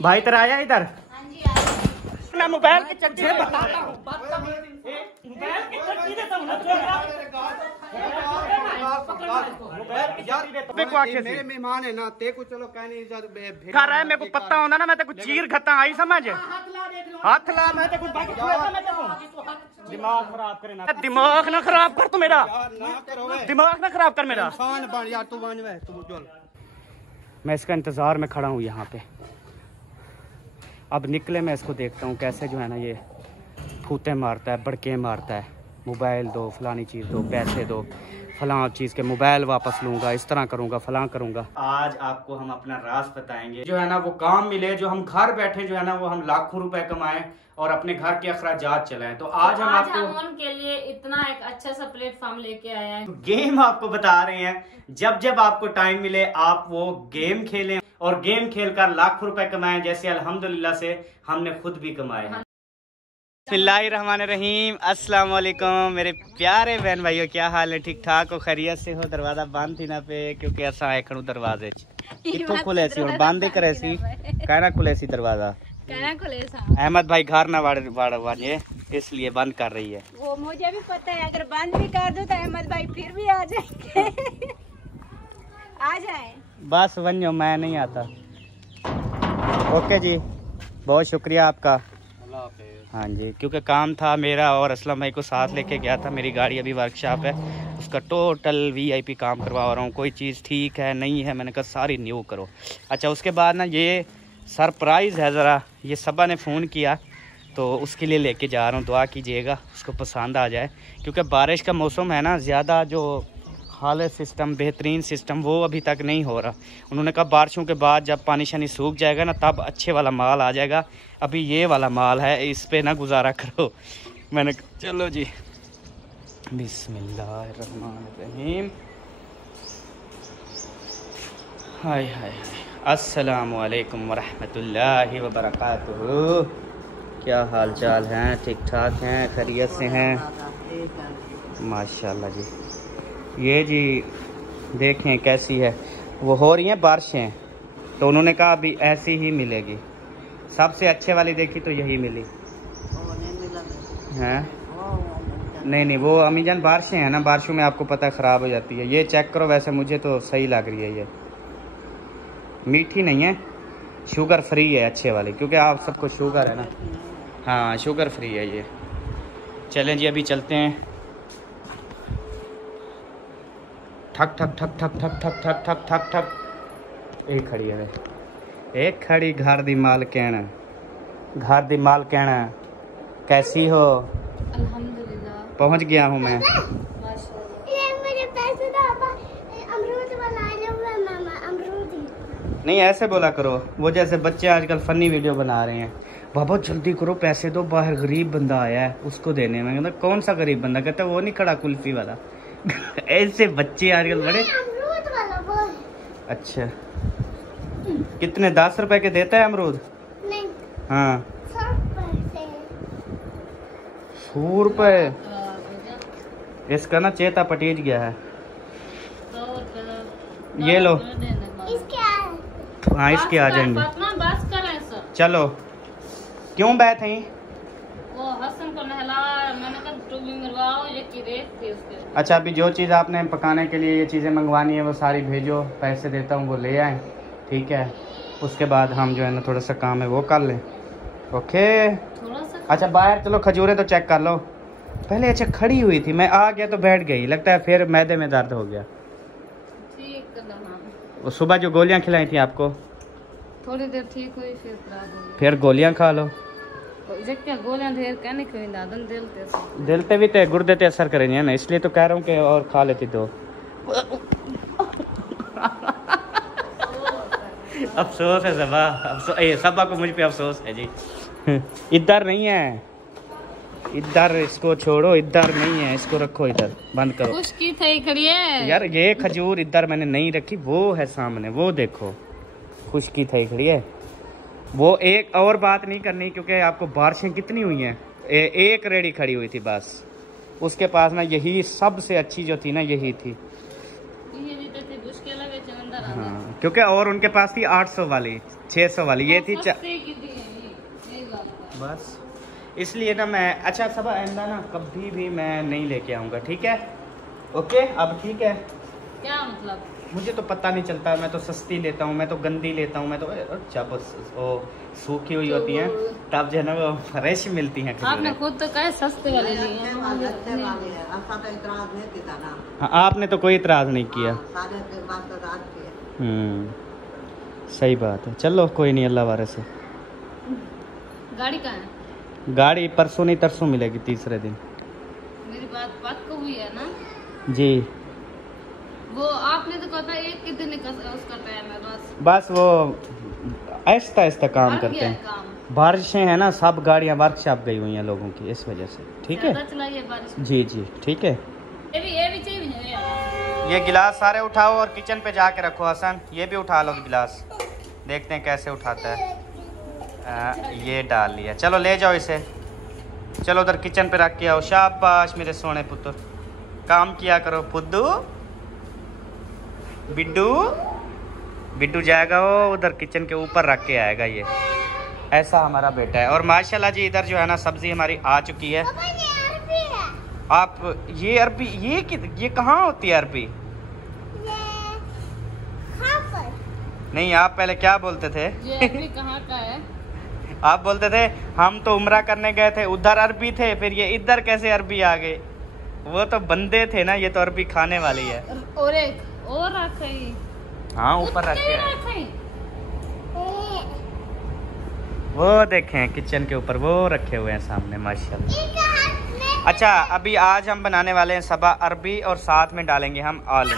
भाई तेरा आया इधर? मैं मोबाइल के चक्कर में बताता हूँ। मेरे मेहमान है ना, ते को चलो कहने खा रहा है, मेरे को पता होता ना, मैं तेको चीर खाता आई समझ। हाथ ला, मैं तेको दिमाग खराब करे ना, दिमाग ना खराब कर तू मेरा, दिमाग ना खराब कर मेरा। मैं इसका इंतजार में खड़ा हूँ यहाँ पे, अब निकले मैं इसको देखता हूँ कैसे जो है ना ये फूटे मारता है, बड़के मारता है। मोबाइल दो, फलानी चीज़ दो, पैसे दो, फलां चीज़ के मोबाइल वापस लूँगा, इस तरह करूँगा, फलां करूँगा। आज आपको हम अपना राज बताएंगे, जो है ना वो काम मिले, जो हम घर बैठे जो है ना वो हम लाखों रुपए कमाएं और अपने घर के अखराजात चलाएं। तो आज हम आपको उनके लिए इतना एक अच्छा सा प्लेटफॉर्म लेके आए हैं। गेम आपको बता रहे हैं, जब जब आपको टाइम मिले आप वो गेम खेलें और गेम खेलकर लाखों रुपए कमाएं, जैसे अल्हम्दुलिल्लाह से हमने खुद भी कमाए हैं। बिस्मिल्लाहिर्रहमानिर्रहीम, अस्सलाम वालेकुम मेरे प्यारे बहन भाइयों, क्या हाल है? ठीक ठाक हो, खैरियत से हो? दरवाजा बंद थी ना पे, क्योंकि ऐसा आए खड़ू दरवाजे कितों खुले सी और बंद करे सी, कहना खुले सी दरवाजा, कहना खुले सा। अहमद भाई घर ना वाड़े इसलिए बंद कर रही है। वो मुझे भी पता है, अगर बंद भी कर दो तो अहमद भाई फिर भी आ जाएंगे। आ जाए बस वन्यो, मैं नहीं आता। ओके जी, बहुत शुक्रिया आपका। हाँ जी, क्योंकि काम था मेरा और असलम भाई को साथ लेके गया था। मेरी गाड़ी अभी वर्कशॉप है, उसका टोटल वीआईपी काम करवा रहा हूँ। कोई चीज़ ठीक है नहीं है, मैंने कहा सारी न्यू करो। अच्छा, उसके बाद ना ये सरप्राइज़ है ज़रा, ये सबा ने फ़ोन किया तो उसके लिए लेके जा रहा हूँ। दुआ कीजिएगा उसको पसंद आ जाए, क्योंकि बारिश का मौसम है ना, ज़्यादा जो हाल सिस्टम, बेहतरीन सिस्टम वो अभी तक नहीं हो रहा। उन्होंने कहा बारिशों के बाद जब पानी शानी सूख जाएगा ना तब अच्छे वाला माल आ जाएगा, अभी ये वाला माल है, इस पे ना गुजारा करो। मैंने कहा चलो जी, बिस्मिल्लाहिर्रहमानिर्रहीम। हाय हाय, अस्सलामु अलैकुम वरहमतुल्लाहि वबरकातुहू। क्या हाल चाल हैं? ठीक ठाक हैं? खैरियत से हैं? माशाल्लाह जी। ये जी देखें कैसी है, वो हो रही हैं बारिशें, तो उन्होंने कहा अभी ऐसी ही मिलेगी। सबसे अच्छे वाली देखी तो यही मिली हैं। नहीं नहीं, वो अमीजान बारिशें हैं ना, बारिशों में आपको पता है ख़राब हो जाती है। ये चेक करो, वैसे मुझे तो सही लग रही है। ये मीठी नहीं है, शुगर फ्री है अच्छे वाली, क्योंकि आप सबको शुगर है ना। हाँ शुगर फ्री है ये। चलें जी, अभी चलते हैं। ठक ठक ठक ठक ठक ठक ठक ठक ठक ठक। एक खड़ी है, एक खड़ी घर दी मालकिन, घर दी मालकिन कैसी हो? अल्हम्दुलिल्लाह पहुंच गया हूं मैं। ये मेरे पैसे तो अमरूद वाला मामा, अमरूद नहीं ऐसे बोला करो, वो जैसे बच्चे आजकल फनी वीडियो बना रहे हैं, बाबा जल्दी करो पैसे दो, बाहर गरीब बंदा आया है उसको देने। मैं कहता कौन सा गरीब बंदा? कहता वो नहीं खड़ा कुल्फी वाला। ऐसे बच्चे आजकल बड़े। अमरूद वाला वो। अच्छा, कितने? 10 रुपए के देता है अमरूद? नहीं, हाँ 100 रुपए। इसका ना चेता पटीज गया है। ये लो, इसके आ। हाँ इसके आ जाएंगे। बस करें सर, चलो क्यों बैठे? वो हसन को नहला, मैंने कहा टूबी मरवाओ, ये की रेत थी उसके। अच्छा, अभी जो चीज़ आपने पकाने के लिए ये चीज़ें मंगवानी है वो सारी भेजो, पैसे देता हूँ वो ले आए, ठीक है? उसके बाद हम जो है ना थोड़ा सा काम है वो कर लें। ओके थोड़ा सा। अच्छा बाहर चलो, खजूरें तो चेक कर लो पहले। अच्छा खड़ी हुई थी, मैं आ गया तो बैठ गई, लगता है फिर मैदे में दर्द हो गया। ठीक है, वो सुबह जो गोलियाँ खिलाई थी आपको, थोड़ी देर ठीक हुई फिर खराब हो गई। फिर गोलियाँ खा लो। क्या गोलियां ढेर कहने कोई दादन दिल ते भी ते गुर्दे ते असर करेंगे ना, इसलिए तो कह रहा हूँ कि और खा लेती दो। अफसोस है सबा, अफसोस सबा को मुझ पे अफसोस है जी। इधर नहीं है, इधर इसको छोड़ो, इधर नहीं है, इसको रखो इधर, बंद करो। खुशकी थी खड़ी है यार, ये खजूर इधर मैंने नहीं रखी, वो है सामने, वो देखो खुशकी थी खड़ी है। वो एक और बात नहीं करनी, क्योंकि आपको बारिशें कितनी हुई हैं, एक रेडी खड़ी हुई थी बस, उसके पास ना यही सबसे अच्छी जो थी ना यही थी। हाँ, क्योंकि और उनके पास थी 800 वाली, 600 वाली ये थी सस्ते की दी है ये बात है। बस इसलिए ना मैं अच्छा सब आइंदा ना कभी भी मैं नहीं लेके आऊँगा, ठीक है? ओके अब ठीक है। क्या मतलब? मुझे तो पता नहीं चलता, मैं तो सस्ती लेता हूँ, मैं तो गंदी लेता हूँ, मैं तो जब वो सूखी हुई होती हैं तब जो है ना वो फ्रेश मिलती हैं। आपने खुद तो कहे सस्ते वाले लिए हैं। हाँ आपने तो कोई इतराज़ नहीं किया। सही बात है। चलो कोई नहीं, अल्लाह वारे से। गाड़ी कहाँ है? गाड़ी परसों नहीं तरसों मिलेगी, तीसरे दिन। मेरी बात पक्का हुई है ना? जी वो आपने तो कहा था एक के दिन उसका टाइम है बस वो आहिस्ता आहिस्ता काम भाग करते गया हैं। काम। बारिशें हैं ना, सब गाड़ियाँ वर्कशॉप गई हुई हैं लोगों की, इस वजह से। ठीक है ज्यादा चलाई है बारिश। जी जी ठीक है। ये भी चाहिए यार। ये गिलास सारे उठाओ और किचन पे जाके रखो हसन। ये भी उठा लो गिलास, देखते हैं कैसे उठाता है। ये डाल लिया, चलो ले जाओ इसे। चलो उधर किचन पे रख के आओ। शाबाश मेरे सोने पुत्र, काम किया करो। फुद्दू बिड्डू बिड्डू जाएगा वो उधर किचन के ऊपर रख के आएगा। ये ऐसा हमारा बेटा है। और माशाल्लाह जी इधर जो है ना सब्जी हमारी आ चुकी है। आप ये अरबी ये कहाँ होती है अरबी? नहीं आप पहले क्या बोलते थे? ये अरबी कहाँ का है? आप बोलते थे हम तो उम्रा करने गए थे, उधर अरबी थे, फिर ये इधर कैसे अरबी आ गए? वो तो बंदे थे ना, ये तो अरबी खाने वाली है। और एक और रखी। हाँ ऊपर रखे हैं वो, देखें किचन के ऊपर वो रखे हुए हैं सामने माशाल्लाह। अच्छा अभी आज हम बनाने वाले हैं सबा अरबी और साथ में डालेंगे हम आलू।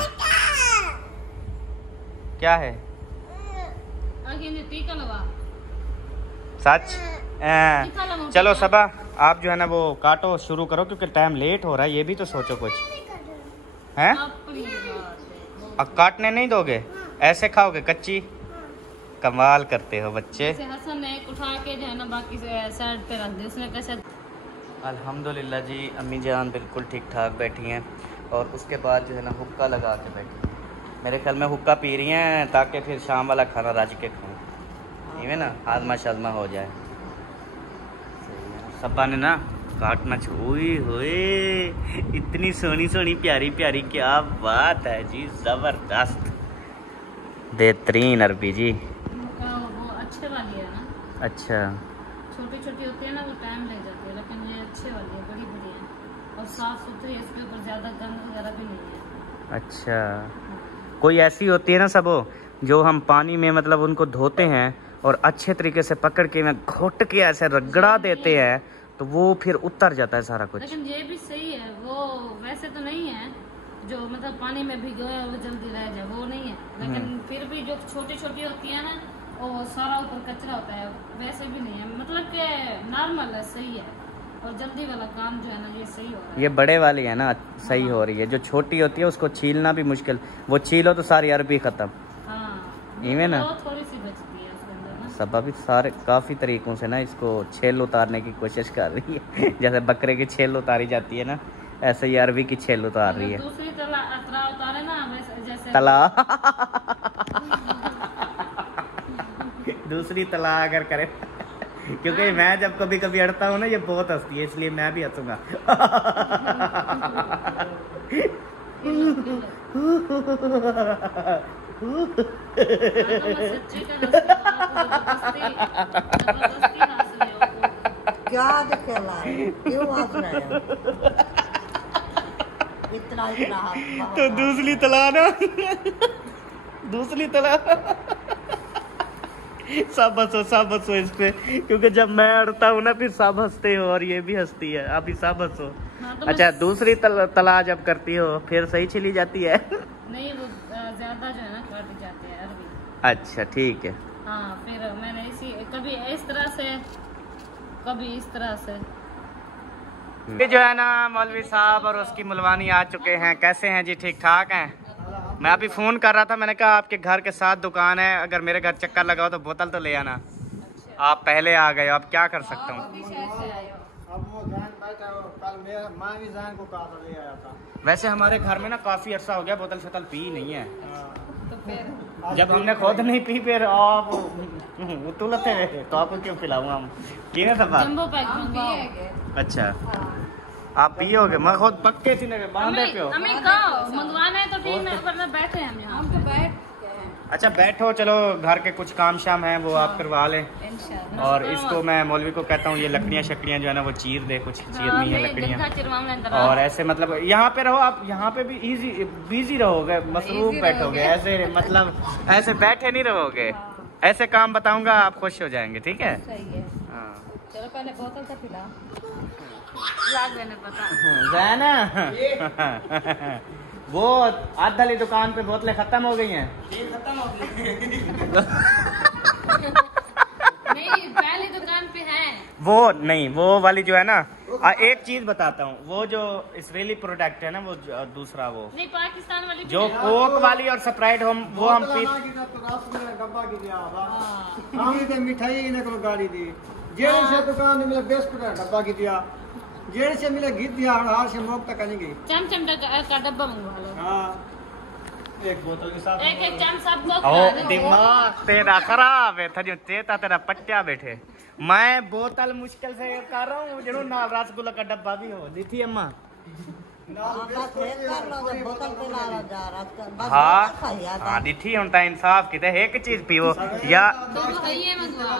क्या है? टीका लगा। सच? चलो सबा आप जो है ना वो काटो, शुरू करो क्योंकि टाइम लेट हो रहा है। ये भी तो सोचो कुछ हैं। अब काटने नहीं दोगे, ऐसे खाओगे कच्ची? कमाल करते हो बच्चे। हसन ने उठा के जो है ना बाकी से साइड पे रख दी उसने कैसे। अल्हम्दुलिल्लाह जी अम्मी जान बिल्कुल ठीक ठाक बैठी हैं और उसके बाद जो है ना हुक्का लगा के बैठी हैं। मेरे ख्याल में हुक्का पी रही हैं ताकि फिर शाम वाला खाना राज के खाऊँ, इवे ना हाजमा शाजमा हो जाए। सब्बा ने ना काटना हुई हुए इतनी सोनी सोनी प्यारी प्यारी, क्या बात है जी, ज़बरदस्त बेहतरीन अरबी जी। वो अच्छे वाली है ना? अच्छा छोटी छोटी होती है ना वो टाइम लग जाती है, लेकिन ये अच्छे वाली है, बड़ी बड़ी है और साफ सुथरी है, इसके ऊपर ज़्यादा गंद वगैरह भी नहीं है। अच्छा कोई ऐसी होती है ना सबो जो हम पानी में मतलब उनको धोते हैं और अच्छे तरीके से पकड़ के में घोट के ऐसे रगड़ा देते हैं तो वो फिर उतर जाता है सारा कुछ। लेकिन ये भी सही है, वो वैसे तो नहीं है जो मतलब पानी में भिगोया वो जल्दी रह जाए, वो नहीं है, लेकिन फिर भी जो छोटी छोटी होती है ना वो सारा ऊपर कचरा होता है, वैसे भी नहीं है, मतलब कि नॉर्मल है, सही है। और जल्दी वाला काम जो है ना ये सही हो रहा है। ये बड़े वाली है ना सही हो रही है, जो छोटी होती है उसको छीलना भी मुश्किल, वो छीलो तो सारी अरबी खत्म। हाँ इवे ना थोड़ी सी बचती है उसके अंदर ना। सब अभी सारे काफ़ी तरीकों से ना इसको छेल उतारने की कोशिश कर रही है जैसे बकरे की छेल उतारी जाती है ना, ऐसे ही अरबी की छेल उतार रही है। दूसरी तला उतारे ना जैसे तला दूसरी तला अगर करे क्योंकि मैं जब कभी कभी अड़ता हूँ ना ये बहुत हंसती है, इसलिए मैं भी हंसूंगा। क्या दिखेला क्यों हंस रहे हो? इतना तो दूसरी तला ना दूसरी तला सब हंसो इस पे, क्योंकि जब मैं अड़ता हूँ ना फिर सब हंसते हो और ये भी हंसती है, अभी सब हंसो। हाँ, तो अच्छा दूसरी तला जब करती हो फिर सही चली जाती है? नहीं वो ज्यादा जो है ना कट जाती है अरबी। अच्छा ठीक है। हाँ फिर मैंने इसी कभी इस तरह से कभी इस तरह से। ये जो है ना मौलवी साहब और उसकी मुलवानी आ चुके हैं। कैसे हैं जी, ठीक ठाक हैं? मैं अभी फ़ोन कर रहा था, मैंने कहा आपके घर के साथ दुकान है, अगर मेरे घर चक्कर लगाओ तो बोतल तो ले आना। आप पहले आ गए, अब क्या कर सकता हूँ। वैसे हमारे घर में ना काफ़ी अर्सा हो गया बोतल शतल पी नहीं है, तो फिर जब हमने खुद नहीं पी फिर आप उतुलते हुए तो आपको क्यों पिलाऊंगा हम किने सब बात जंबो पैक पिएगे। अच्छा आप पियोगे मैं खुद पक्के थी ना बांधे पे हो हमें कहो मंगवाना है तो ठीक है वरना बैठे हम यहाँ। हम तो बैठ अच्छा बैठो चलो घर के कुछ काम शाम हैं वो आप करवा लें और इसको मैं मौलवी को कहता हूँ ये लकड़ियाँ शकड़ियाँ जो है ना वो चीर दे कुछ चीरनी है लकड़ियाँ और ऐसे मतलब यहाँ पे रहो आप यहाँ पे भी इजी बिजी रहोगे मसरूफ बैठोगे ऐसे मतलब ऐसे बैठे नहीं रहोगे ऐसे काम बताऊंगा आप खुश हो जाएंगे ठीक है हाँ चलो पहले बोतल तो पिला ना वो आध वाली दुकान पे बोतलें खत्म हो गई हैं नहीं पहली दुकान पे है वो नहीं वो वाली जो है ना एक चीज बताता हूँ वो जो इसराइली प्रोडक्ट है ना वो दूसरा वो नहीं पाकिस्तान वाली जो कोक वाली और स्प्राइट हम वो हम पी मिठाई गाड़ी दी जेड़े से दुकान में बिस्कुट का डब्बा की दिया जेड़े से मिले घी दिया हार से मोक तक नहीं गई चमचम का डब्बा मंगवा लो। हाँ एक बोतल के साथ एक चम सबको ओ दिमाग तेरा खराब है था जो तेरा पट्टिया बैठे मैं बोतल मुश्किल से कर रहा हूँ जरूर ना रसगुल्ला का डब्बा भी हो दी थी अम्मा हाँ हाँ दिठी हूँ इंसाफ की एक चीज पीवो या तो ये मंगवा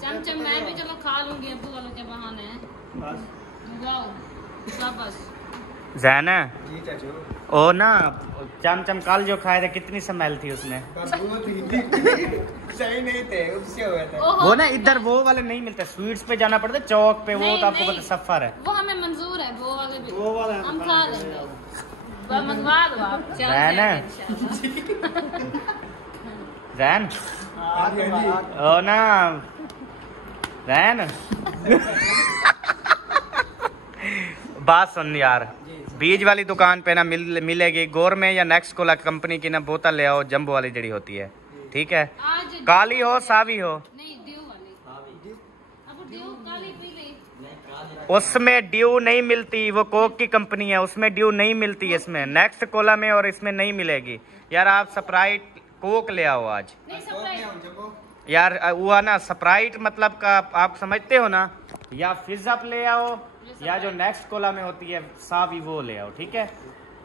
चमचम मैं भी चलो खा लूंगी अब्बू वालों के बहाने मंगवाओ बस जैन ओ ना चमचम कल जो खाए थे कितनी स्मेल थी उसमें सही नहीं थे उससे हुए थे वो ना इधर वो वाले नहीं मिलते स्वीट्स पे जाना पड़ता चौक पे वो तो आपको पता सफर है वो हमें मंजूर है वो वाले भी वो वाला हम खा लेंगे मंगवा दो आप जैन ओ ना जैन बात सुन यार बीज वाली दुकान पे ना मिलेगी गोर में या नेक्स्ट कोला कंपनी की ना बोतल ले आओ जंबो वाली जड़ी होती है ठीक है काली हो सावी हो नहीं ड्यू वाली अब ड्यू काली पी ले उसमें ड्यू नहीं मिलती वो कोक की कंपनी है उसमें ड्यू नहीं मिलती इसमें नेक्स्ट कोला में और इसमें नहीं मिलेगी यार आप स्प्राइट कोक ले आओ आज यार वो ना स्प्राइट मतलब का आप समझते हो ना या फिज़अप ले आओ या जो नेक्स्ट कोला में होती है सावी वो ले आओ ठीक है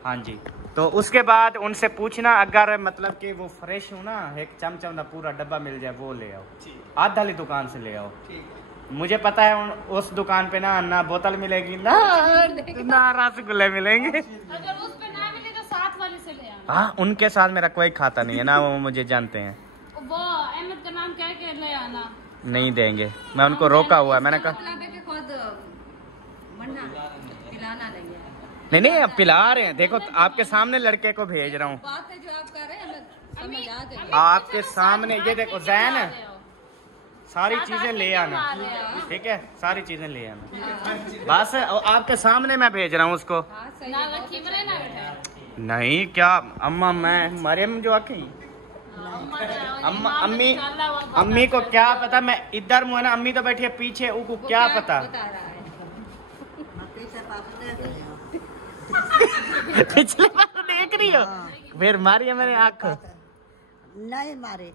हाँ जी तो उसके बाद उनसे पूछना अगर मतलब कि वो फ्रेश हो ना एक चमचम का पूरा डब्बा मिल जाए वो ले आओ आध वाली दुकान से ले आओ मुझे पता है उस दुकान पे ना बोतल मिलेगी ना रसगुल्ले मिलेंगे अगर उस पे ना मिले तो साथ वाले से ले आना हाँ उनके साथ मेरा कोई खाता नहीं है ना वो मुझे जानते हैं वो अहमद का नाम कह के ले आना नहीं देंगे मैं उनको रोका हुआ है मैंने कहा नहीं अब पिला रहे हैं देखो आपके सामने लड़के को भेज रहा हूँ आपके सामने ये देखो जैन सारी चीजें ले आना ठीक है सारी चीजें ले आना बस आपके सामने मैं भेज रहा हूँ उसको नहीं क्या अम्मा मैं मरियम जो आके अम्मा अम्मी को क्या पता मैं इधर मुँह ना अम्मी तो बैठी है पीछे उनको क्या पता पिछले बार देख रही हो फिर मारी है मैंने आँख नहीं मारे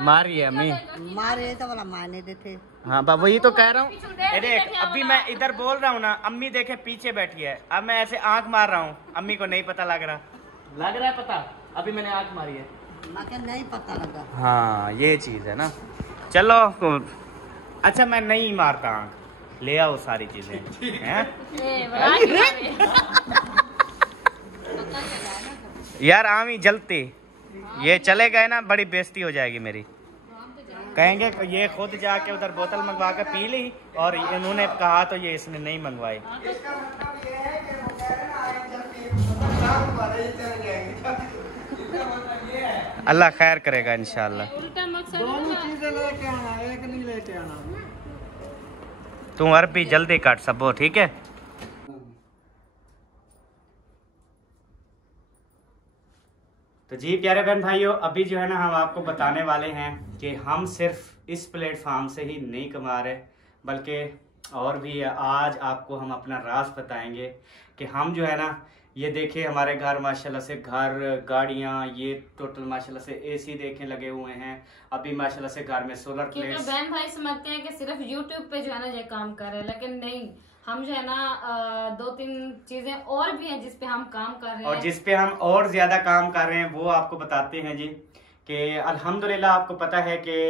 मारी है अम्मी मारे तो वाला माने देते हाँ बाबा वही तो कह रहा हूँ देख अभी मैं इधर बोल रहा हूँ ना अम्मी देखे पीछे बैठी है अब मैं ऐसे आँख मार रहा हूँ अम्मी को नहीं पता लग रहा है पता अभी मैंने आँख मारी है मगर नहीं पता लगा हाँ ये चीज है ना चलो अच्छा मैं नहीं मारता आँख ले आओ सारी चीजें यार आमी जलती ये चले गए ना बड़ी बेइज्जती हो जाएगी मेरी कहेंगे ये खुद जाके उधर बोतल मंगवा कर पी ली और इन्होंने कहा तो ये इसने नहीं मंगवाई अल्लाह खैर करेगा इंशाल्लाह दोनों चीजें लेके आना एक नहीं लेके आना तू अरबी जल्दी काट सबो ठीक है तो जी प्यारे बहन भाइयों अभी जो है ना हम आपको बताने वाले हैं कि हम सिर्फ इस प्लेटफॉर्म से ही नहीं कमा रहे बल्कि और भी आज आपको हम अपना राज बताएंगे कि हम जो है ना ये देखिए हमारे घर माशाल्लाह से घर गाड़ियाँ ये टोटल माशाल्लाह से एसी देखें लगे हुए हैं। अभी माशाल्लाह से घर में सोलर क्योंकि प्लेट्स। बहन भाई समझते हैं कि सिर्फ यूट्यूब पे जो है ना ये काम कर रहे हैं, लेकिन नहीं, हम जो है ना 2-3 चीजें और भी हैं जिस पे हम काम कर रहे हैं और जिस पे हम और ज्यादा काम कर रहे हैं वो आपको बताते हैं जी कि अल्हम्दुलिल्लाह आपको पता है कि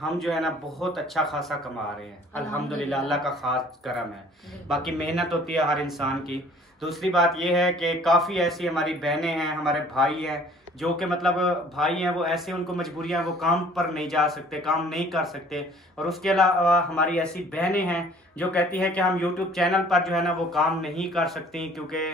हम जो है ना बहुत अच्छा खासा कमा रहे हैं अल्हम्दुलिल्लाह, अल्लाह का खास करम है। बाकी मेहनत होती है हर इंसान की। दूसरी बात ये है कि काफ़ी ऐसी हमारी बहनें हैं, हमारे भाई हैं जो कि मतलब भाई हैं वो ऐसे उनको मजबूरियां, वो काम पर नहीं जा सकते, काम नहीं कर सकते। और उसके अलावा हमारी ऐसी बहनें हैं जो कहती हैं कि हम यूट्यूब चैनल पर जो है ना वो काम नहीं कर सकती क्योंकि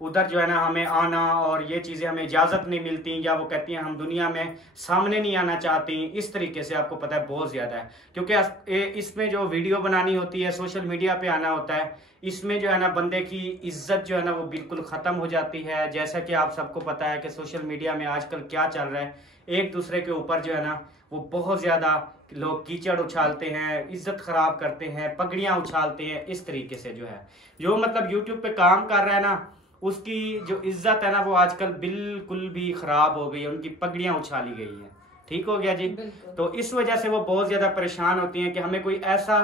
उधर जो है ना हमें आना और ये चीज़ें हमें इजाज़त नहीं मिलती, या वो कहती हैं हम दुनिया में सामने नहीं आना चाहती। इस तरीके से आपको पता है बहुत ज़्यादा है क्योंकि इसमें जो वीडियो बनानी होती है, सोशल मीडिया पे आना होता है, इसमें जो है ना बंदे की इज्जत जो है ना वो बिल्कुल ख़त्म हो जाती है। जैसा कि आप सबको पता है कि सोशल मीडिया में आजकल क्या चल रहा है, एक दूसरे के ऊपर जो है ना वो बहुत ज़्यादा लोग कीचड़ उछालते हैं, इज्जत ख़राब करते हैं, पगड़ियाँ उछालते हैं। इस तरीके से जो है जो मतलब यूट्यूब पे काम कर रहा है ना उसकी जो इज्जत है ना वो आजकल बिल्कुल भी ख़राब हो गई है, उनकी पगड़ियाँ उछाली गई हैं। ठीक हो गया जी। तो इस वजह से वो बहुत ज़्यादा परेशान होती हैं कि हमें कोई ऐसा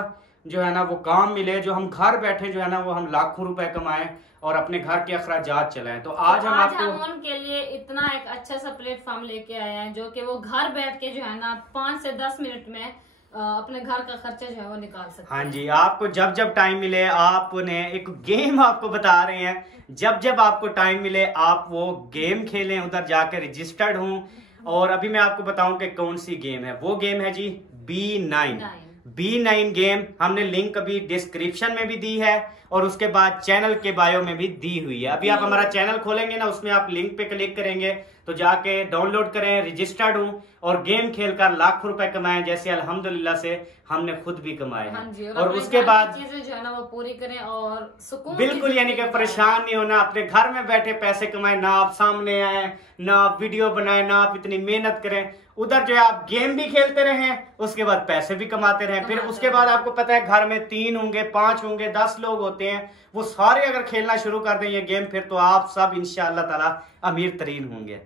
जो है ना वो काम मिले जो हम घर बैठे जो है ना वो हम लाखों रुपए कमाएं और अपने घर के अखराजात चलाएं। तो आज हम उनके लिए इतना एक अच्छा सा प्लेटफॉर्म लेके आए हैं जो कि वो घर बैठ के जो है ना 5 से 10 मिनट में अपने घर का खर्चा जो है वो निकाल सकते हैं। हाँ जी, आपको जब जब टाइम मिले, आपने एक गेम आपको बता रहे हैं, जब जब आपको टाइम मिले आप वो गेम खेलें, उधर जाकर रजिस्टर्ड हों। और अभी मैं आपको बताऊं कि कौन सी गेम है। वो गेम है जी B9 गेम। हमने लिंक अभी डिस्क्रिप्शन में भी दी है और उसके बाद चैनल के बायो में भी दी हुई है। अभी आप हमारा चैनल खोलेंगे ना, उसमें आप लिंक पे क्लिक करेंगे तो जाके डाउनलोड करें, रजिस्टर्ड हूँ और गेम खेलकर लाखों रुपए कमाएं जैसे अल्हम्दुलिल्लाह से हमने खुद भी कमाए हैं। हाँ और उसके बाद चीजें जो है ना वो पूरी करें और सुकून बिल्कुल, यानी कि परेशान नहीं होना, अपने घर में बैठे पैसे कमाएं, ना आप सामने आए, ना आप वीडियो बनाए, ना आप इतनी मेहनत करें। उधर जो है आप गेम भी खेलते रहें, उसके बाद पैसे भी कमाते रहें। फिर उसके बाद आपको पता है घर में 3 होंगे, 5 होंगे, 10 लोग होते हैं, वो सारे अगर खेलना शुरू कर दें ये गेम फिर तो आप सब इंशाअल्लाह ताला अमीर तरीन होंगे।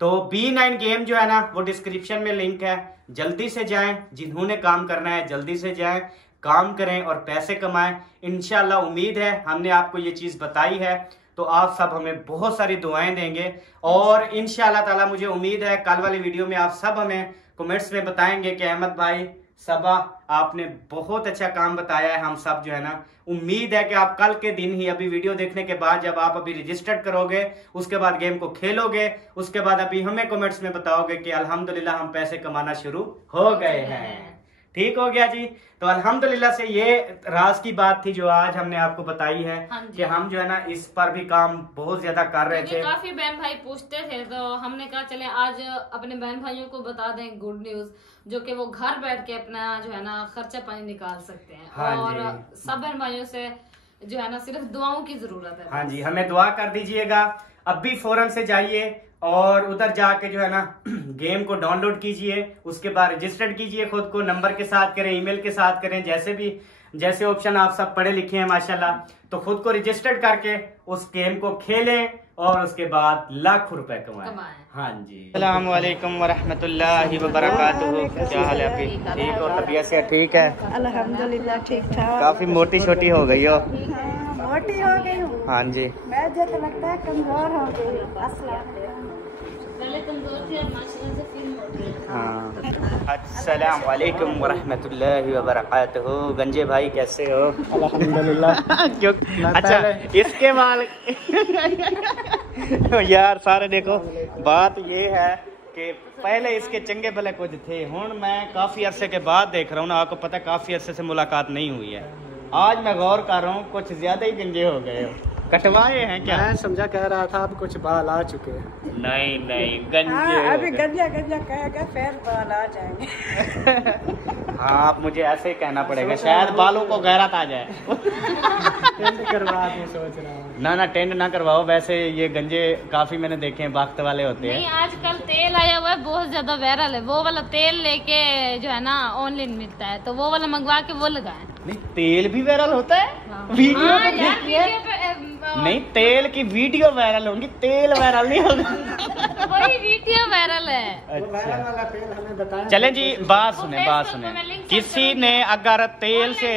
तो B9 गेम जो है ना वो डिस्क्रिप्शन में लिंक है, जल्दी से जाएं, जिन्होंने काम करना है जल्दी से जाएं, काम करें और पैसे कमाएं। इंशाअल्लाह उम्मीद है हमने आपको ये चीज़ बताई है तो आप सब हमें बहुत सारी दुआएं देंगे और इंशाअल्लाह ताला मुझे उम्मीद है कल वाली वीडियो में आप सब हमें कमेंट्स में बताएंगे कि अहमद भाई, सबा, आपने बहुत अच्छा काम बताया है। हम सब जो है ना उम्मीद है कि आप कल के दिन ही, अभी वीडियो देखने के बाद जब आप अभी रजिस्टर्ड करोगे उसके बाद गेम को खेलोगे, उसके बाद अभी हमें कमेंट्स में बताओगे कि अल्हम्दुलिल्लाह हम पैसे कमाना शुरू हो गए हैं। ठीक हो गया जी। तो अल्हम्दुलिल्लाह से ये राज की बात थी जो आज हमने आपको बताई है कि हम जो है ना इस पर भी काम बहुत ज्यादा कर रहे थे। काफी बहन भाई पूछते थे तो हमने कहा चले आज अपने बहन भाइयों को बता दें गुड न्यूज, जो कि वो घर बैठ के अपना जो है ना खर्चा पानी निकाल सकते हैं। हाँ और सब बहन भाइयों से जो है ना सिर्फ दुआओं की जरूरत है। हाँ जी, हमें दुआ कर दीजिएगा। अब भी फौरन से जाइए और उधर जाके जो है ना गेम को डाउनलोड कीजिए, उसके बाद रजिस्टर्ड कीजिए खुद को, नंबर के साथ करें, ईमेल के साथ करें, जैसे ऑप्शन आप सब पढ़े लिखे हैं माशाल्लाह। तो खुद को रजिस्टर्ड करके उस गेम को खेलें और उसके बाद लाखों रुपए कमाएं। हाँ जी। अस्सलाम वालेकुम वरहमतुल्लाहि वबरकातुहू। क्या हाल है आपकी? ठीक हो? तबीयत से ठीक है? अल्हम्दुलिल्लाह ठीक ठाक। काफी मोटी छोटी हो गई हो। मोटी हो गई हूँ। हाँ जी। मैं जैसे लगता है कमजोर हो गई। पहले कमजोर थी और माशाल्लाह से फिर मोटी। हाँ। अस्सलाम वालेकुम वरहमतुल्लाहि वबरकातुहू। गंजे भाई कैसे हो? अल्हम्दुलिल्लाह। क्यों? अच्छा इसके बाल यार सारे देखो, बात ये है कि पहले इसके चंगे भले कुछ थे, हुण मैं काफी अरसे के बाद देख रहा हूँ ना, आपको पता है काफी अरसे से मुलाकात नहीं हुई है। आज मैं गौर कर रहा हूँ कुछ ज्यादा ही गंजे हो गए हो। कटवाए हैं क्या? मैं समझा कह रहा था अब कुछ बाल आ चुके हैं। नहीं गंजे अभी गंजा कहेगा फिर बाल आ जाएंगे। हाँ, आप मुझे ऐसे ही कहना पड़ेगा, शायद बालों को गैरत आ जाए। टेंड करवा के सोच रहा हूँ। ना टेंड ना करवाओ। वैसे ये गंजे काफी मैंने देखे हैं, वक्त वाले होते हैं। नहीं, आजकल तेल आया हुआ है बहुत ज्यादा वायरल है, वो वाला तेल लेके जो है ना ऑनलाइन मिलता है, तो वो वाला मंगवा के वो लगाए। नहीं, तेल भी वायरल होता है? वीडियो पे नहीं, तेल की वीडियो वायरल होगी, तेल वायरल नहीं होगा। वही वीडियो वायरल है। अच्छा चलें जी, बात सुने बात सुने। किसी ने अगर तेल से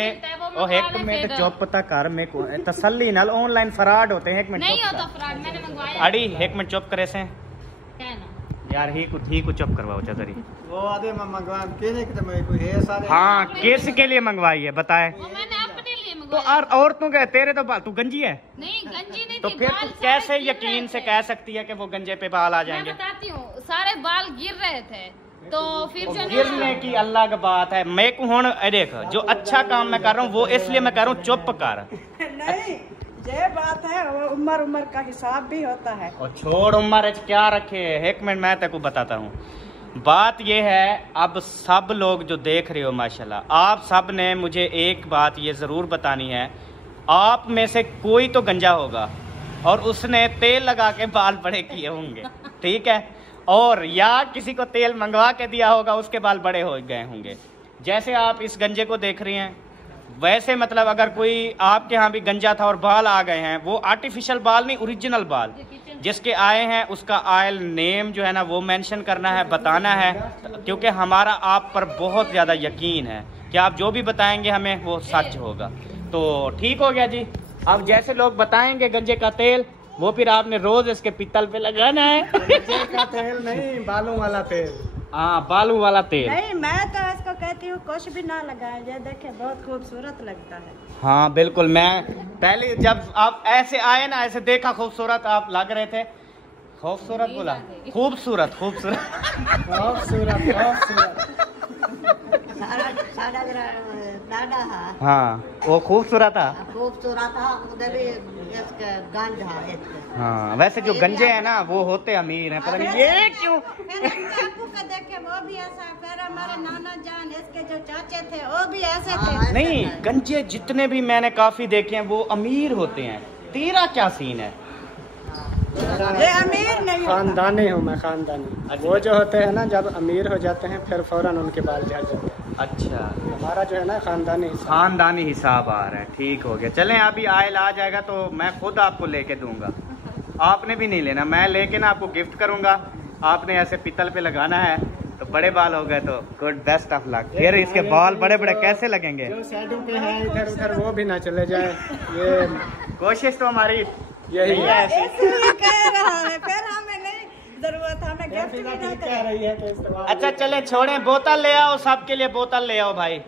ओ एक मिनट चुप तक कर, मेरे को तसल्ली नाल ऑनलाइन फ्रॉड होते हैं। एक मिनट नहीं होता फ्रॉड, मैंने मंगवाया। अड़ी एक मिनट चुप करे से क्या ना यार, ही को चुप करवाओ चतरी। वो आधे मंगवा केने के तो कोई है सारे। हाँ, किस के लिए मंगवाई है बताए? वो मैंने अपने लिए तो मंगवाया। औरतों के तेरे तो तू गंजी है, नहीं गंजी नहीं तो थी, फिर बाल तू कैसे सारे गिर यकीन रहे से थे। कह सकती है कि वो गंजे पे बाल आ मैं जाएंगे? बताती हूँ, सारे बाल गिर रहे थे, तो फिर जो गिरने की अल्लाह की बात है। मैं को हुन देख, जो अच्छा काम मैं कर रहा हूँ वो इसलिए मैं कर रहा हूँ, चुप कर। नहीं, ये बात है, वो उम्र का हिसाब भी होता है। और छोड़ उम्र क्या रखे, एक मिनट मैं तेको बताता हूँ। बात ये है, अब सब लोग जो देख रहे हो माशाल्लाह, आप सब ने मुझे एक बात ये ज़रूर बतानी है, आप में से कोई तो गंजा होगा और उसने तेल लगा के बाल बड़े किए होंगे, ठीक है? और या किसी को तेल मंगवा के दिया होगा, उसके बाल बड़े हो गए होंगे। जैसे आप इस गंजे को देख रही हैं, वैसे मतलब अगर कोई आपके यहाँ भी गंजा था और बाल आ गए हैं, वो आर्टिफिशियल बाल नहीं, ओरिजिनल बाल जिसके आए हैं, उसका आयल नेम जो है ना वो मेंशन करना है, बताना है, क्योंकि हमारा आप पर बहुत ज़्यादा यकीन है कि आप जो भी बताएंगे हमें वो सच होगा। तो ठीक हो गया जी। अब जैसे लोग बताएंगे गंजे का तेल, वो फिर आपने रोज इसके पीतल पे लगाना है। गंजे का तेल नहीं, बालों वाला तेल। हाँ, बालू वाला तेल। नहीं, मैं तो इसको कहती हूँ कुछ भी ना लगाए, ये देखे बहुत खूबसूरत लगता है। हाँ बिल्कुल, मैं पहले जब आप ऐसे आए ना, ऐसे देखा खूबसूरत आप लग रहे थे। खूबसूरत बोला, खूबसूरत खूबसूरत खूबसूरत। दादा हाँ, वो खूबसूरत था। खूबसूरत था, उधर भी इसके गंज है इसके। हाँ, वैसे जो गंजे हैं ना वो होते अमीर हैं, पता नहीं ये क्यों। फिर हम चाकू का देखे वो भी ऐसा, फिर हमारे नाना जान इसके जो चाचे थे वो भी ऐसे थे। नहीं, गंजे जितने भी मैंने काफी देखे हैं वो अमीर होते हैं। तेरा क्या सीन है? ये अमीर नहीं होता। खानदानी हूँ मैं, खानदानी। वो जो होते हैं ना, जब अमीर हो जाते हैं फिर फौरन उनके बाल झड़ जाते हैं। अच्छा, हमारा जो है ना खानदानी हिसाब। खानदानी हिसाब आ रहा है, ठीक हो गया। चलें, अभी आयल आ जाएगा तो मैं खुद आपको लेके दूंगा, आपने भी नहीं लेना, मैं लेके ना आपको गिफ्ट करूंगा। आपने ऐसे पीतल पे लगाना है तो बड़े बाल हो गए तो गुड, बेस्ट ऑफ लक। फिर इसके बाल बड़े बड़े कैसे लगेंगे? जो साइडों पे है इधर उधर वो भी ना चले जाए, ये कोशिश तो हमारी यही है। इसलिए कह रहा है, फिर हमें नहीं जरूरत, हमें गिफ्ट भी ना कह रही है तो इस्तेमाल। अच्छा चले छोड़ें, बोतल ले आओ, सबके लिए बोतल ले आओ भाई।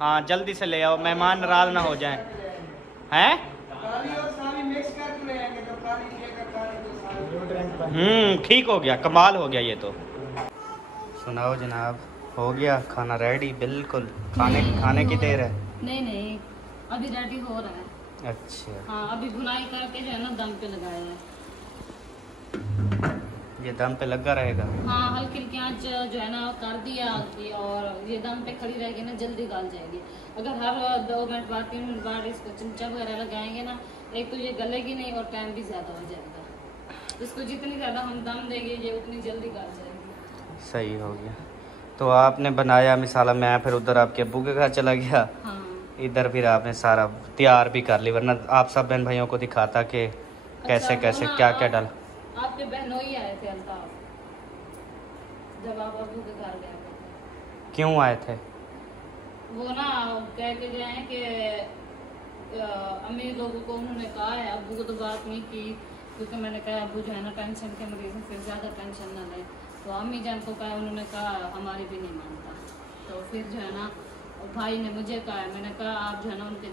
हाँ जल्दी से ले आओ, मेहमान नाराज ना हो जाएं। हैं? ठीक हो गया, कमाल हो गया ये तो। सुनाओ जनाब, हो गया खाना रेडी? बिल्कुल, खाने की देर है। नहीं अभी रेडी हो रहा है। अच्छा, हाँ, अभी भुनाई करके जो है ना दम पे लगाया है। ये दम पे लगा रहेगा? हाँ, हल्की हल्की आंच जो है ना कर दिया की, और ये दम पे खड़ी रहेगी ना जल्दी गल जाएगी। अगर हर 2 मिनट बाद 3 मिनट बाद इसको चमचा वगैरह लगाएंगे ना, एक तो ये गलेगी नहीं और टाइम भी ज़्यादा हो जाएगा। इसको जितनी ज़्यादा हम दम देंगे ये उतनी जल्दी गल जाएगी। सही हो गया। तो आपने बनाया मिसाला, मैं फिर उधर आपके अब्बू के घर चला गया, हाँ, इधर फिर आपने सारा तैयार भी कर ली, वरना आप सब बहन भाइयों को दिखाता कि कैसे अच्छा, कैसे वो ना क्या क्या डाल। आपके बहनोई आए थे अल्ताफ, जब आप अब्बू के घर गए थे। क्यों आए थे? वो ना कह के गए हैं कि अमीर लोगों को उन्होंने कहा है, अब्बू को तो बात नहीं की, क्योंकि मैंने कहा अब्बू जो है ना टेंशन के मरीज हैं, फिर ज़्यादा टेंशन ना लें। तो अम्मी जान को कहा, उन्होंने कहा हमारी भी नहीं मानता। तो फिर जो है ना भाई ने मुझे कहा, मैंने कहा आप जो है ना उनके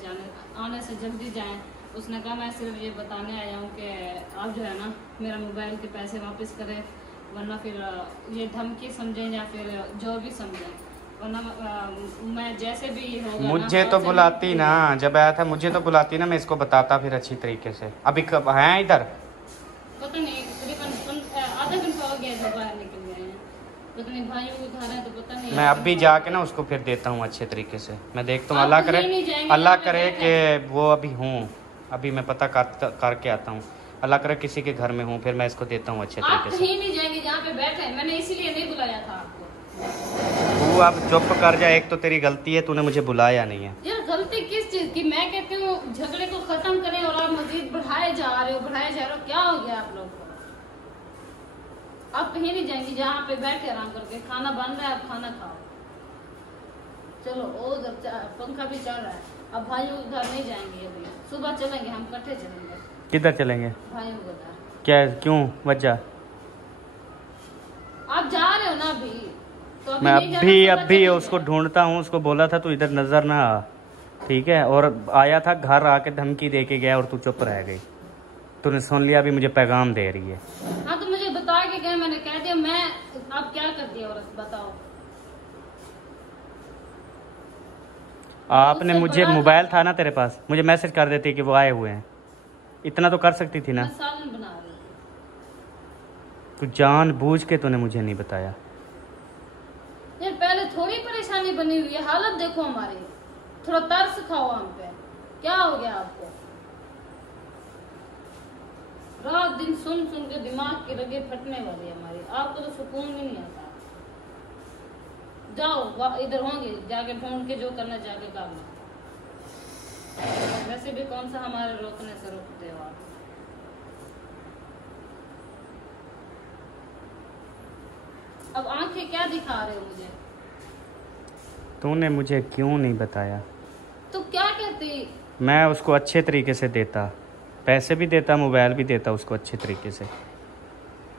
आने से जल्दी जाएं। उसने कहा मैं सिर्फ ये बताने आया हूँ कि आप जो है ना मेरा मोबाइल के पैसे वापस करें, वरना फिर ये धमकी समझें या फिर जो भी समझें, वरना मैं जैसे भी ये होगा मुझे तो बुलाती ना, जब आया था मुझे तो बुलाती ना, मैं इसको बताता फिर अच्छी तरीके से। अभी कब हैं इधर? पता नहीं, तकरीबन आधा घंटा हो गया था, बाहर निकल गए हैं। पता नहीं भाई वो घर है तो पता नहीं। मैं अभी जाके ना उसको फिर देता हूँ अच्छे तरीके से, मैं देखता हूँ। आप अल्लाह कहीं करे, नहीं जाएंगे, अल्लाह यहाँ पे करे बैठे कि वो अभी हूँ, अभी मैं पता करके आता हूँ। अल्लाह करे किसी के घर में हूँ, फिर मैं इसको देता हूँ अच्छे आप तरीके से। कहीं नहीं जाएंगे, जहाँ पे बैठे हैं। मैंने इसीलिए नहीं बुलाया था आपको। तू अब चुप कर जा, एक तो तेरी गलती है, तूने मुझे बुलाया नहीं है। यार गलती किस चीज की? मैं कहती हूँ झगड़े को खत्म करें और आप मजीद बढ़ाए जा रहे हो। क्या हो गया आप लोग को? आप कहीं नहीं जाएंगे, जहाँ पे बैठे आराम करके खाना बन रहा है आप खाना खाओ। चलो उधर पंखा भी चल रहा है। अब भाइयों के घर नहीं जाएंगे, अभी सुबह चलेंगे, हम इकट्ठे चलेंगे। किधर चलेंगे? भाइयों के घर। क्या क्यों वजह? आप जा रहे हो ना अभी, तो अभी मैं नहीं जाना, अभी उसको ढूंढता हूँ, उसको बोला था तू इधर नजर ना आ, ठीक है? और आया था घर आके धमकी दे के गया और तू चुप रह गई। तूने सुन लिया, अभी मुझे पैगाम दे रही है। हाँ तो मुझे बता के गए, मैंने कह दिया। मैं अब क्या कर दिया औरत, बताओ। आपने मुझे मोबाइल था ना तेरे पास, मुझे मैसेज कर देती कि वो आए हुए हैं, इतना तो कर सकती थी ना। मैं सालन बना रही हूँ। तू जानबूझ के तूने मुझे नहीं बताया। यार पहले थोड़ी परेशानी बनी हुई है, हालत देखो हमारी। थोड़ा तरस खाओ हम पे। क्या हो गया आपको? रात दिन सुन सुन के दिमाग की रगे फटने वाली है हमारी। आपको तो सुकून भी नहीं आता। जाओ इधर होंगे, जाके ढूंढ के जो करना जाके कर लो। वैसे भी कौन सा हमारे रोकने से रोकते हो आप? अब आंखें क्या दिखा रहे हो मुझे? तूने मुझे क्यों नहीं बताया? तो क्या कहती? मैं उसको अच्छे तरीके से देता, पैसे भी देता, मोबाइल भी देता उसको अच्छे तरीके से।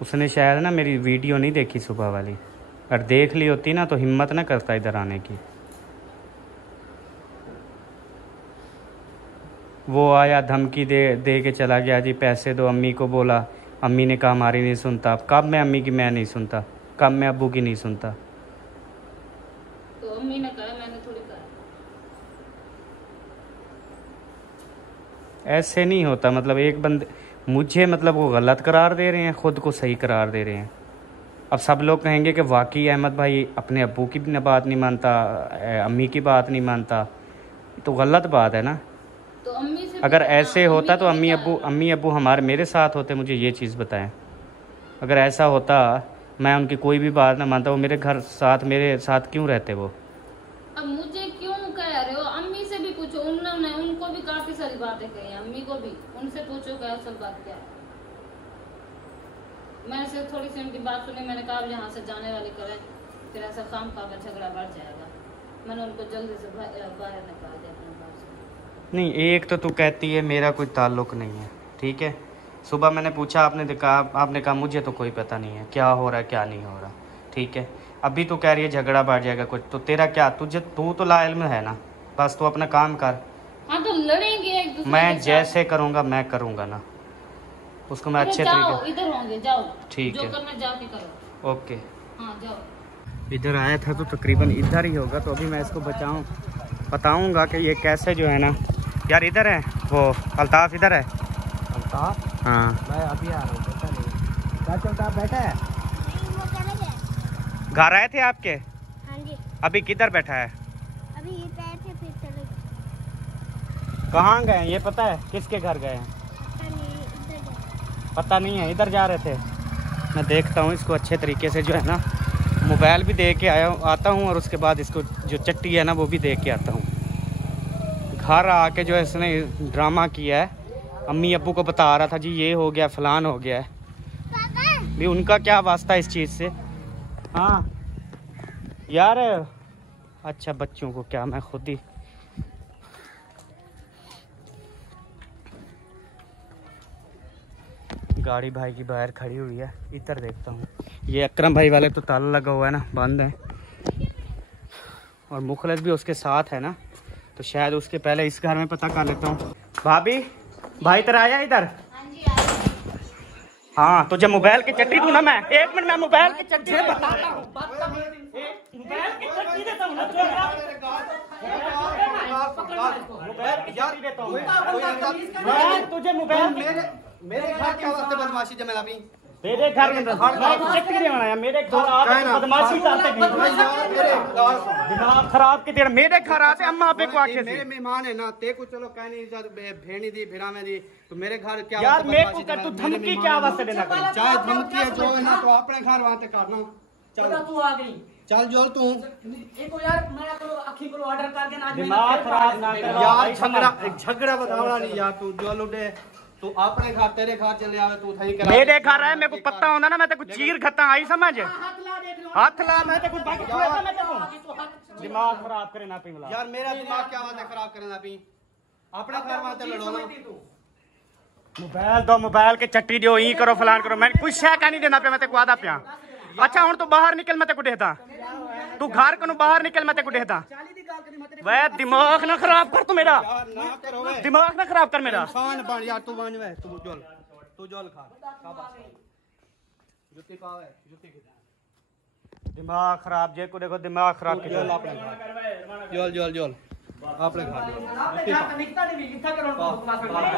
उसने शायद ना मेरी वीडियो नहीं देखी सुबह वाली, और देख ली होती ना तो हिम्मत ना करता इधर आने की। वो आया धमकी दे के चला गया, जी पैसे दो। अम्मी को बोला, अम्मी ने कहा हमारी नहीं सुनता। कब मैं अम्मी की मैं नहीं सुनता? कब मैं अब्बू की नहीं सुनता? तो अम्मी ने कहा, मैंने थोड़ी कहा। ऐसे नहीं होता। मतलब एक बंदे मुझे, मतलब वो गलत करार दे रहे हैं, खुद को सही करार दे रहे हैं। अब सब लोग कहेंगे कि वाकई अहमद भाई अपने अब्बू की भी बात नहीं मानता, अम्मी की बात नहीं मानता। तो गलत बात है ना। तो अम्मी से अगर ऐसे होता तो अम्मी अम्मी अब्बू हमारे मेरे साथ होते, मुझे ये चीज़ बताएं। अगर ऐसा होता मैं उनकी कोई भी बात ना मानता, वो मेरे साथ क्यों रहते वो? अब मुझे क्यों कह रहे हो? अम्मी से भी पूछो, उन्होंने उनको भी काफी सारी बातें कही, अम्मी को भी। उनसे पूछो क्या असल बात क्या है। मैंने सिर्फ थोड़ी सी उनकी बात सुनी, मैंने कहा यहाँ से जाने वाली करें, फिर ऐसा काम का झगड़ा बढ़ जाएगा। मैंने उनको जल्दी से बाहर निकाल दिया अपने घर से। नहीं, एक तो तू कहती है मेरा कोई ताल्लुक नहीं है, ठीक है। सुबह मैंने पूछा, आपने कहा मुझे तो कोई पता नहीं है क्या हो रहा है क्या नहीं हो रहा, ठीक है। अभी तो कह रही है झगड़ा बढ़ जाएगा कुछ, तो तेरा क्या? तू तो लाइल्म है ना, बस तू अपना काम कर। हाँ तो लड़ेंगे एक दूसरे मैं के जैसे करूँगा मैं करूँगा ना, उसको मैं अच्छे तरीके। इधर होंगे, जाओ ठीक जो है, करना जाके करो। ओके। हाँ जाओ। इधर आया था तो तकरीबन इधर ही होगा, तो अभी मैं इसको बताऊँगा कि ये कैसे जो है ना। यार इधर है वो अल्ताफ़, इधर है अल्ताफ़? हाँ, मैं अभी आ रहा हूँ, पता नहीं क्या चलता है। बैठा है? घर आए थे आपके? हाँ जी। अभी किधर बैठा है? अभी ये गए थे, फिर चले गए। कहाँ गए ये पता है? किसके घर गए हैं? पता नहीं, इधर गए। पता नहीं है, इधर जा रहे थे। मैं देखता हूँ इसको अच्छे तरीके से जो है ना, मोबाइल भी दे के आता हूँ और उसके बाद इसको जो चट्टी है ना वो भी दे के आता हूँ। घर आके जो है इसने ड्रामा किया है, अम्मी अब्बू को बता रहा था जी ये हो गया फलान हो गया है। भी उनका क्या वास्ता इस चीज़ से? हाँ यार, अच्छा बच्चों को क्या, मैं खुद ही। गाड़ी भाई की बाहर खड़ी हुई है, इधर देखता हूँ। ये अकरम भाई वाले तो ताला लगा हुआ है ना, बंद है। और मुखलिस भी उसके साथ है ना, तो शायद उसके पहले इस घर में पता कर लेता हूँ। भाभी भाई तेरा आया इधर? हाँ तुझे मोबाइल की चट्टी दूँ ना मैं? एक मिनट, मैं मोबाइल की चट्टी बताता हूँ। मोबाइल की चट्टी देता हूँ ना, मोबाइल की चट्टी देता हूँ मैं तुझे। मोबाइल मेरे घर क्या वास्ते बदमाशी जमेला अभी? मेरे घर में चट्टी नहीं बनाया, मेरे घर आके बदमाशी करते दिमाग खराब के तेरा। मेरे घर आते अम्मा आपे को आके मेरे मेहमान है ना, ते को चलो कहनी भेड़ी दी भिड़ा में दी, तो मेरे घर क्या? यार मेरे को कर, तू धमकी क्या वास्ते देना? चाहे धमकी है जो है ना, तो अपने घर वहां ते करना। चल तू आ गई, चल जोल तू। एको यार मैं करो अखी करो ऑर्डर कर देना। दिमाग खराब ना करो यार झगड़ा बतावड़ा नहीं यार, तू जो लुटे तू अपने घर तेरे घर चले आवे, तू सही करा मेरे घर है, मेरे को पता होता ना, मैं तो कुछ चीर खाता आई समझ, हाथ ला मैं तो कुछ दिमाग खराब करे ना पिंगला यार। मेरा दिमाग क्या बात है खराब करना पी, अपने घर वास्ते लड़ो ना। मोबाइल दो, मोबाइल के चट्टी दो, ई करो फलान करो, मैं कुछ शह का नहीं देना पे, मैं तेको आदा पिया। अच्छा हुन तू बाहर निकल, मैं तेको देता, तू घर को बाहर निकल, मैं तेको देता। वह दिमाग ना खराब कर तू मेरा, दिमाग ना खराब कर मेरा। इंसान बन यार, तू बन वे, तू जोल खा जुत्ती पावे जुत्ती दिमाग खराब जे को देखो, दिमाग खराब जोल अपने जोल जोल जोल अपने घर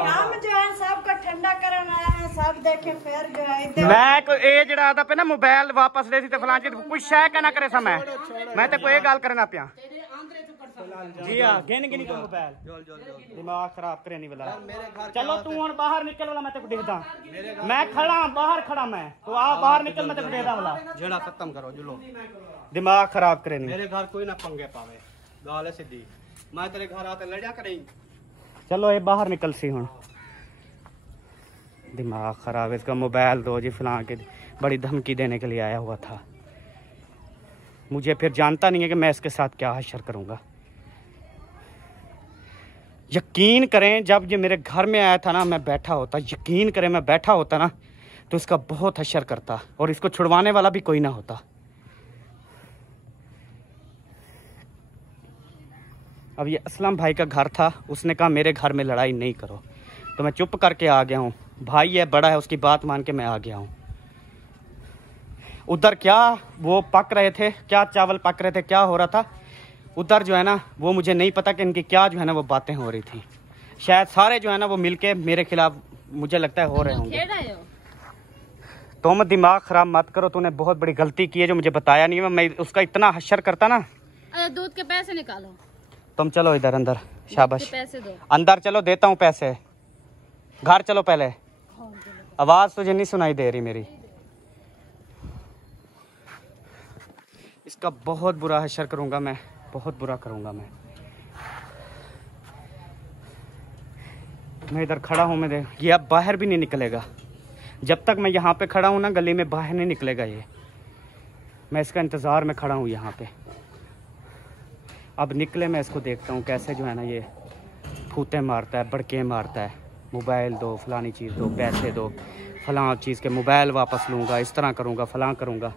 हम जो है सबको ठंडा करना है, सब देखे फिर जो है मैं को ए जड़ा आदा पे ना मोबाइल वापस दे दी ते फलान चीज कुछ शह का ना करे समय, मैं ते कोई गल करना पिया जी हां। गिन गिनी को मोबाइल दिमाग खराब करे नहीं वाला। चलो तू हुन बाहर निकल वाला, मैं तेको देखदा, मैं खड़ा बाहर खड़ा, मैं तू आ बाहर निकल, मैं तेको देखदा वाला। जेड़ा खत्म करो जुलो, दिमाग खराब करे नहीं। मेरे घर कोई ना पंगे पावे, गाल है सीधी, मैं तेरे घर आते लड़या करें। चलो ये बाहर निकल सी हुन, दिमाग खराब है इसका। मोबाइल दो जी फलां के, बड़ी धमकी देने के लिए आया हुआ था। मुझे फिर जानता नहीं है कि मैं इसके साथ क्या हशर करूंगा। यकीन करें जब ये मेरे घर में आया था ना, मैं बैठा होता, यकीन करें मैं बैठा होता ना, तो इसका बहुत हशर करता और इसको छुड़वाने वाला भी कोई ना होता। अब ये असलम भाई का घर था, उसने कहा मेरे घर में लड़ाई नहीं करो, तो मैं चुप करके आ गया हूँ। भाई है बड़ा है, उसकी बात मान के मैं आ गया हूँ। उधर क्या वो पक रहे थे, क्या चावल पक रहे थे, क्या हो रहा था उधर जो है ना, वो मुझे नहीं पता कि इनकी क्या जो है ना वो बातें हो रही थी। शायद सारे जो है ना वो मिलके मेरे खिलाफ मुझे लगता है हो रहे होंगे। तुम दिमाग खराब मत करो, तूने बहुत बड़ी गलती की है जो मुझे बताया नहीं है। मैं उसका इतना हशर करता ना। दूध के पैसे निकालो। तुम चलो इधर अंदर, शाबाश पैसे दो, अंदर चलो, देता हूँ पैसे। घर चलो पहले, आवाज तुझे नहीं सुनाई दे रही मेरी। इसका बहुत बुरा हशर करूंगा मैं, बहुत बुरा करूंगा मैं इधर खड़ा हूं, मैं देख, ये अब बाहर भी नहीं निकलेगा। जब तक मैं यहाँ पे खड़ा हूँ ना, गली में बाहर नहीं निकलेगा ये। मैं इसका इंतज़ार में खड़ा हूँ यहाँ पे। अब निकले, मैं इसको देखता हूँ कैसे जो है ना ये फूटे मारता है, बड़के मारता है। मोबाइल दो, फलानी चीज़ दो, पैसे दो, फलां चीज़ के मोबाइल वापस लूँगा, इस तरह करूँगा, फलां करूँगा।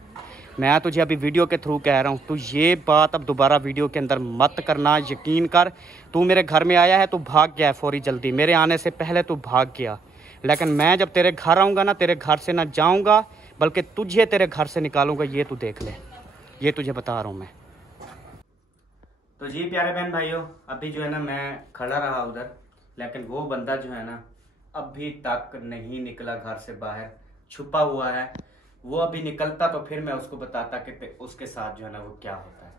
मैं तुझे अभी वीडियो के थ्रू कह रहा हूँ, तू ये बात अब दोबारा वीडियो के अंदर मत करना। यकीन कर, तू मेरे घर में आया है, तू भाग गया है फौरी जल्दी, मेरे आने से पहले तू भाग गया। लेकिन मैं जब तेरे घर आऊँगा ना, तेरे घर से ना जाऊँगा, बल्कि तुझे तेरे घर से निकालूंगा, ये तू देख ले, ये तुझे बता रहा हूँ मैं। तो जी प्यारे बहन भाइयों, अभी जो है ना मैं खड़ा रहा उधर, लेकिन वो बंदा जो है ना अभी तक नहीं निकला घर से बाहर, छुपा हुआ है। वो अभी निकलता तो फिर मैं उसको बताता कि उसके साथ जो है ना वो क्या होता है।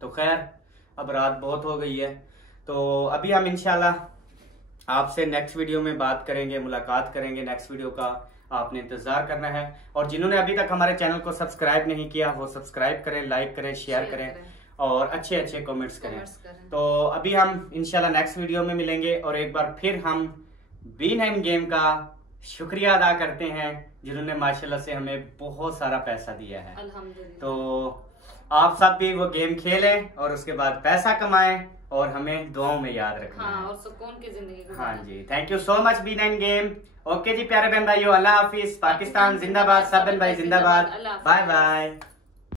तो खैर अब रात बहुत हो गई है, तो अभी हम इंशाल्लाह आपसे नेक्स्ट वीडियो में बात करेंगे, मुलाकात करेंगे। नेक्स्ट वीडियो का आपने इंतजार करना है, और जिन्होंने अभी तक हमारे चैनल को सब्सक्राइब नहीं किया वो सब्सक्राइब करें, लाइक करें, शेयर करें और अच्छे अच्छे कमेंट्स करें। तो अभी हम इंशाल्लाह नेक्स्ट वीडियो में मिलेंगे, और एक बार फिर हम B9 गेम का शुक्रिया अदा करते हैं जिन्होंने माशाल्लाह से हमें बहुत सारा पैसा दिया है। अल्हम्दुलिल्लाह। तो आप सब भी वो गेम खेलें और उसके बाद पैसा कमाएं और हमें दुआओं में याद रखना। हाँ, और सुकून की जिंदगी। हाँ जी, thank you so much B9 game. Okay जी प्यारे बहन भाइयों, अल्लाह हाफिज, पाकिस्तान जिंदाबाद, सब बहन भाई जिंदाबाद, बाय बाय।